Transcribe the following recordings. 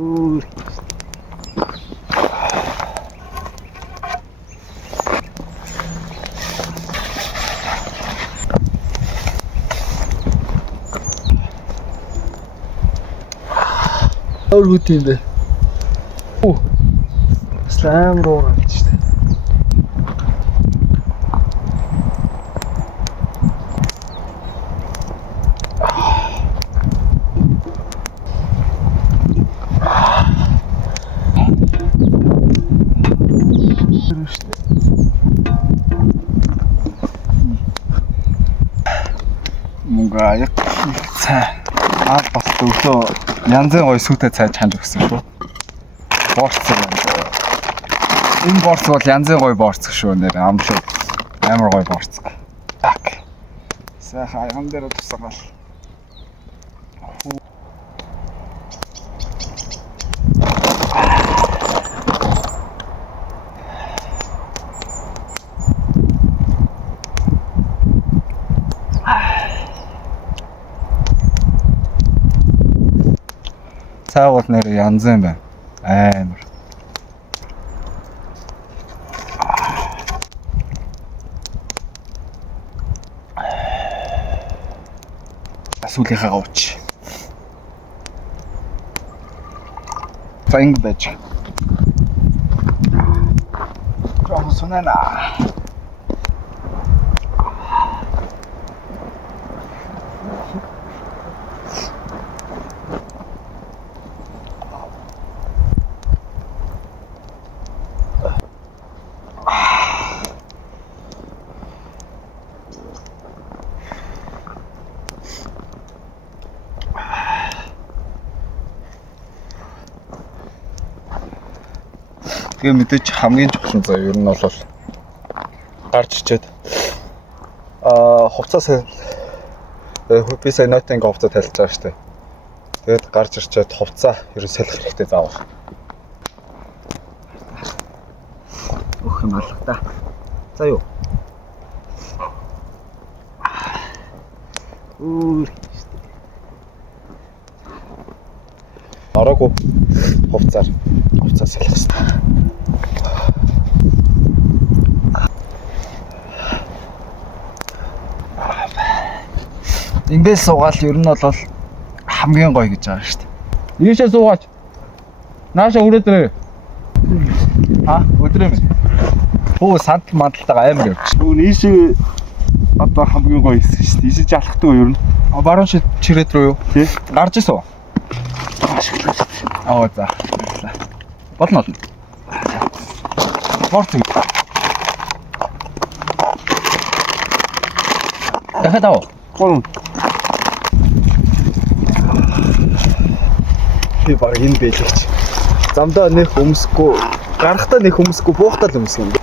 Өө. Өөр үт юм бэ. Оо. Слайм руу гарч штэ. Мунга яг цай аа бас өглөө янзын гоё сүйтэй цай чанж өгсөн шүү. Борцоо байна. Энэ борц бол янзын гоё борц шүү нэр амшиг амар гоё борц. Так. Сайхан аян дээр тусгаал. Цай бол нэр янзын байна. Амар. Асуулынхаа ууч. Фэнг бэж. Жоо сонана. Тэгээ мэдээч хамгийн чухал заа ер нь бол гарч ичээд хувцас би сая нотинг хувцас талж байгаа штэ. Тэгээд гарч ирчээд хувцаа ер нь салхих хэрэгтэй заавал. Өх юм алга та. За юу. Ороогүй хувцас салхих хэрэгтэй. Ингээд суугаал ер нь бол хамгийн гоё гэж байгаа шүү дээ. Ийшээ суугаач. Нааша өрөөдрөө. Өдрөө минь. Оо сантал мандалтайгаа амар явж. Өө ийшээ одоо хамгийн гоё хийсэн шүү дээ. Ийшээ жалхдаг ер нь. Баруун шид чирээд рүү юу? Тий. Гарч ирсэн үү? Ашиглаж. За. Болно. Спорт. Дахиад аваа. Гол. Би баг энэ бэлэгч. Замдаа нэх өмсөхгүй, гарахтаа нэх өмсөхгүй, буухтаа л өмснө.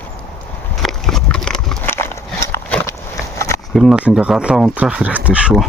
Тэр нь бол ингээ галаа унтраах хэрэгтэй шүү.